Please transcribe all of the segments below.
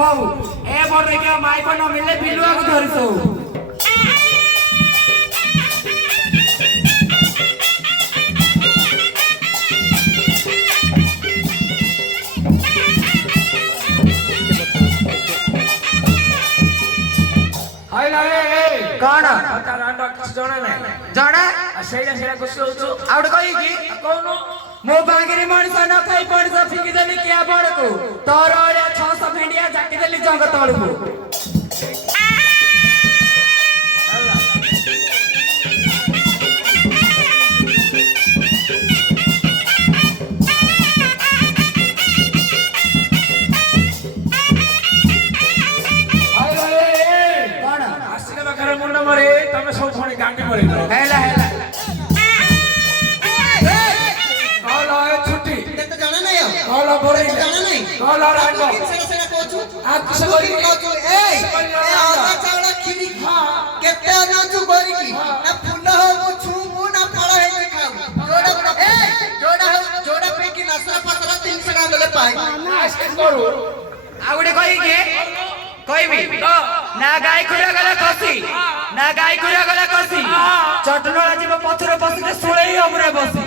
मऊ ए बोल के माई को न मिले बिलुआ को धरिसो हाय लाए कौन तारांडा किस जणे ने जणे सेडा सेडा कुछ होचो आउट कहि की कोनो मो बागरी मଣିଷ न ଖାଇ ପଡ଼ିସ ଫିକି ଦେଲି କିଆ ବଡ଼କୁ ତୋର ଅଳିଆ 600 ଭେଣ୍ଡିଆ ଜାକି ଦେଲି ଜଙ୍ଗ ତଳକୁ କଣ ଆସିଲେ ପାଖରେ ମୁଣ୍ଡ ମରେ ତମେ ସବୁ ଫଣି ଗାଣ୍ଡି ମରେ ହେଲା ହେଲା କଲ ଏ ଛୁଟି କେତେ ଜଣା ନାହିଁ ଆଉ କଲ ବରେ ଜଣା ନାହିଁ କଲ ରାଣ୍ଡ ସେଟା ସେଟା କହୁଛୁ ଆ କିସ କରି କହୁଛୁ ଏଇ ଅଦା ଚାଉଳ ଖିରି କେତେ ଅନାଉଛୁ କରିକି ନା ଫୁଲ ହଉ ଛୁ ମୁଁ ନା ଫଳ ହେଇକି ଖାଉ ଯୋଡା ପେକି ନାସରା ପାସରା 300 ଟଙ୍କା ଦେଲେ ପାଏ ଆସ୍କେ କରୁ ଆଉ ଗୋଟେ କହିକି କହିବି ନା ଗାଈ ଖୁରା ଗଲା କସି ନା ଗାଈ ଖୁରା ଗଲା କସି ଚଟନଳା ଯିବ ପଥର ବସିଲେ ଶୁଳେଇ ଅମରେ ବସି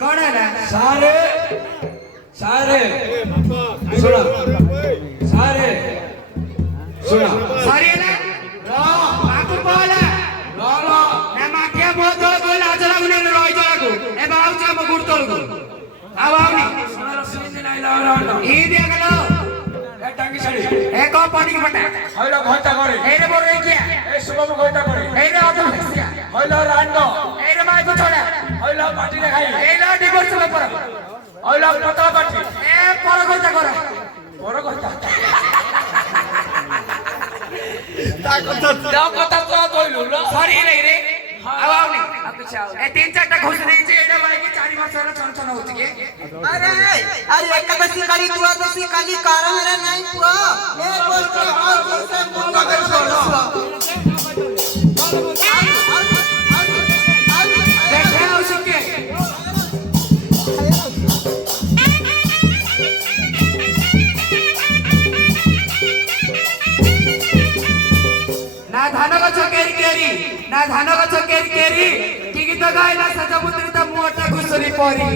କଣ ହେଲା सारे सारे सुना सारे सुना ସରି ହେଲା ମାକୁ କହିଲା ला ला ନା ମାଠିଆ ମୋ ତଳ କହିଲା ଲାଜ ଲାଗୁନି ରହି ଜଳାକୁ ଏ ବାବୁଛି ଆମ ଗୁଡ ତଳକୁ ଆଉ ଆଉନି सुना सीन नहीं ला रांड ଇ ଦିଆଗଲ ए टांगी छड़ी ଏ କଣ ପଡ଼ିକି ପଟା हइला घंटा करे ଏଇରେ ବୋର ହେଇକିଆ ए शुभम घंटा करे ଏଇରେ ଅଧ ହସିଆ हइला रांड ଏଇରେ ମାଇକୁ ଛଡ଼ା हइला पार्टी रे खाई ଏଇରେ ଡିଭୋର୍ସ ପେପର हइला पतला पार्टी ଏ ପର କଥା କର बड़ घंटा ता कथा तो कहलु लो ସରି ନାହିଁ ରେ ଆଉ ଆଉନି ଏ 3-4ଟା ଘୁଷ ଦେଇଛି ଏଇଟା ବାଇକି 4 ବର୍ଷର ଛନ ଛନ ହଉଛି କି अरे अरे एकादशी करी द्वादशी काली कारण रे नहीं पुआ ए बोल के और से मुंगा कर ଦେଖେ ଆଉ ଶିଖେ ନା ଧାନ ଗଛ କେରି କେରି ନା ଧାନ ଗଛ କେରି କେରି କି ଗୀତ ଗାଇଲା ସଜପୁତ୍ରୀ ତା ମୁହଁଟା ଘୁଷୁରି ପରି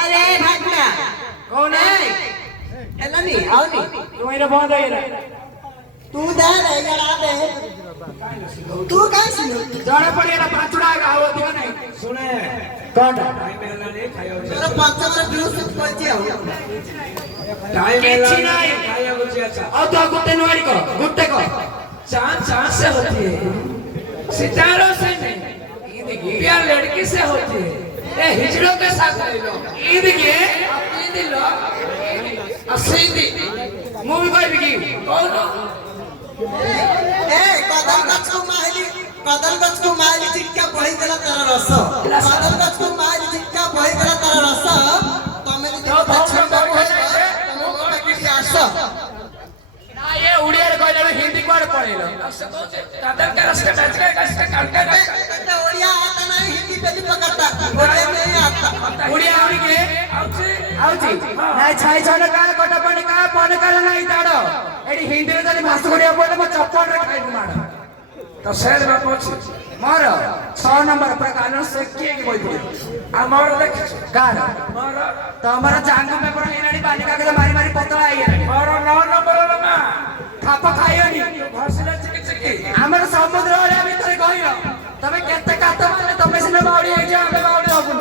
अरे भागना कौन है एला नहीं आओ नहीं तुम्हारा बंद है ये तू दे रे जरा दे तू कहां से जड़ा पड़ी ना पांचड़ा गाव दियो नहीं सुने कौन टाइम मेला नहीं खायो तेरा 5 मिनट ड्यूस पहुंचे आओ टाइम किछि मेला नहीं। खाया बुझी अच्छा और तो गुट्टे नुआरी को गुट्टे को चांद चांद से होती है सितारों से नहीं प्यार लड़की से होती है ये हिजड़ों के साथ ले लो ईद के ईद लो असीदी मूवी कोई भी की कौन ए कदम गछ को माइली चिक्का बही देला तारा रस कदम गछ को माइली चिक्का बही देला तारा रस तमे नि देखो छंदा बही तमे गोटा की आस ना ये उड़िया रे कहले हिंदी कोड पढ़ेलो कादर का रास्ता टचका कास्ता कालका बेटा ओडिया आता नहीं हिंदी पेली पकड़ता ओडिया नहीं आता उड़िया उड़ी के आउची आउची ना छाई छन का कोटा पानी का पन कर नहीं ताड़ो एडी हिंदी रे तनी भाषा गुड़िया बोले म चप्पल रे खाई मार तो शेर में पहुंची मार 6 नंबर प्रकार से के कोई बोल अमर देख कार मारा तो हमारा जांग में पर एनाडी बालिका के मारी मारी पतला आई है मारा 9 नंबर मा खाप खाइयो नी भाषण चिकी चिकी हमर समुद्र वाले भीतर कहियो तमे केते कात माने तमे सिने बाउडी आइ जा हम बाउडी होबुन